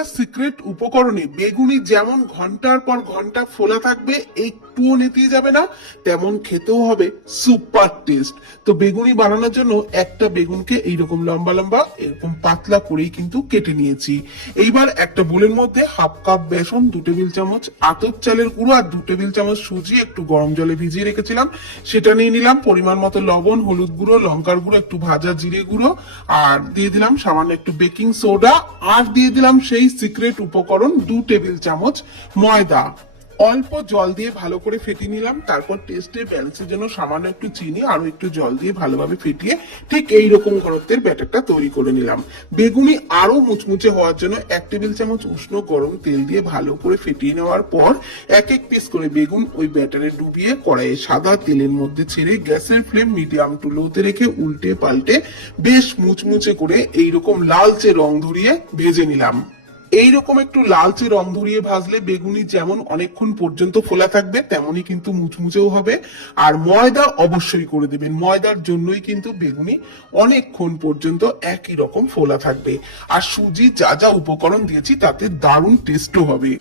প্রত্যেকটা সিক্রেট উপকরণে বেগুনি যেমন ঘন্টার পর ঘন্টা ফোলা থাকবে, একটুও নেতিয়ে যাবে না, তেমন খেতেও হবে সুপার টেস্ট। তো বেগুনি বানানোর জন্য একটা বেগুনকে এইরকম লম্বা লম্বা এরকম পাতলা করেই কিন্তু কেটে নিয়েছি। এইবার একটা বোলের মধ্যে হাফ কাপ বেসন, 2 টেবিল চামচ আতপ চালের গুঁড়ো আর 2 টেবিল চামচ সুজি একটু গরম জলে ভিজিয়ে রেখেছিলাম সেটা নিয়ে নিলাম। পরিমাণ মতো লবণ, হলুদ গুঁড়ো, লঙ্কার গুঁড়ো, একটু ভাজা জিরে গুঁড়ো, আর দিয়ে দিলাম সামান্য একটু বেকিং সোডা, আর দিয়ে দিলাম সেই সিক্রেট উপকরণ 2 টেবিল চামচ ময়দা। অল্প জল দিয়ে ভালো করে ফেটিয়ে নিলাম। তারপর টেস্টের ব্যালেন্সের জন্য সামান্য একটু চিনি আরো একটু জল দিয়ে ভালোভাবে ফেটিয়ে ঠিক এইরকম ঘনত্বের ব্যাটারটা তৈরি করে নিলাম। বেগুনি আরো মুচমুচে হওয়ার জন্য 1 টেবিল চামচ উষ্ণ গরম তেল দিয়ে ভালো করে ফেটিয়ে নেওয়ার পর এক এক পিস করে বেগুন ওই ব্যাটারে ডুবিয়ে কড়াইয়ে সাদা তেলের মধ্যে ছেড়ে গ্যাসের ফ্লেম মিডিয়াম টু লোতে রেখে উল্টে পাল্টে বেশ মুচমুচে করে এইরকম লালচে রং ধরিয়ে ভেজে নিলাম। এইরকম একটু লালচে রং ধরিয়ে ভাজলে বেগুনি যেমন অনেকক্ষণ পর্যন্ত ফোলা থাকবে, তেমনই কিন্তু মুচমুচেও হবে। আর ময়দা অবশ্যই করে দেবেন, ময়দার জন্যই কিন্তু বেগুনি অনেকক্ষণ পর্যন্ত একই রকম ফোলা থাকবে। আর সুজি যা যা উপকরণ দিয়েছি তাতে দারুণ টেস্টও হবে।